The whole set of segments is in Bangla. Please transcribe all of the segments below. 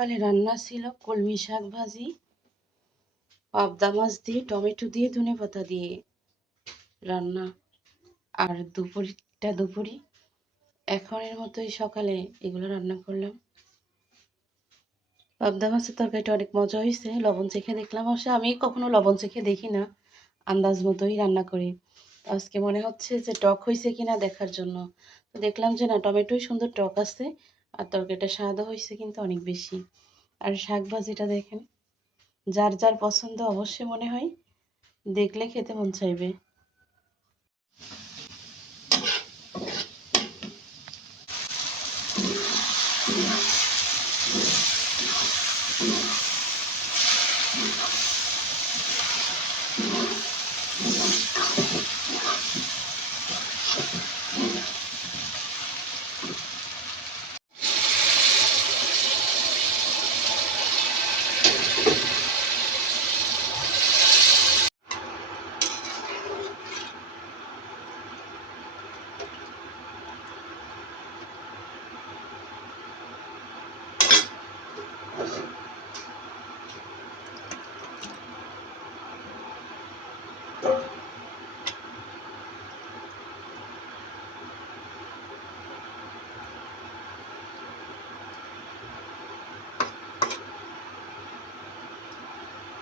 সকালে রান্না ছিল কলমি শাক ভাজি, পাবদা মাছ দিয়ে টমেটো দিয়ে ধনেপাতা দিয়ে রান্না। আর দুপুরি এখনের মতোই সকালে এগুলো রান্না করলাম। পাবদা মাছের তরকারিটা অনেক মজা হয়েছে, লবণ চেখে দেখলাম। অবশ্য আমি কখনো লবণ চেখে দেখি না, আন্দাজ মতোই রান্না করি। আজকে মনে হচ্ছে যে টক হয়েছে কিনা দেখার জন্য, তো দেখলাম যে না, টমেটোই সুন্দর টক আছে, আর তরকারিটা স্বাদও হয়েছে কিন্তু অনেক বেশি। আর শাক ভাজিটা দেখেন, যার যার পছন্দ অবশ্যই মনে হয় দেখলে খেতে মন চাইবে।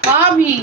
ভাবি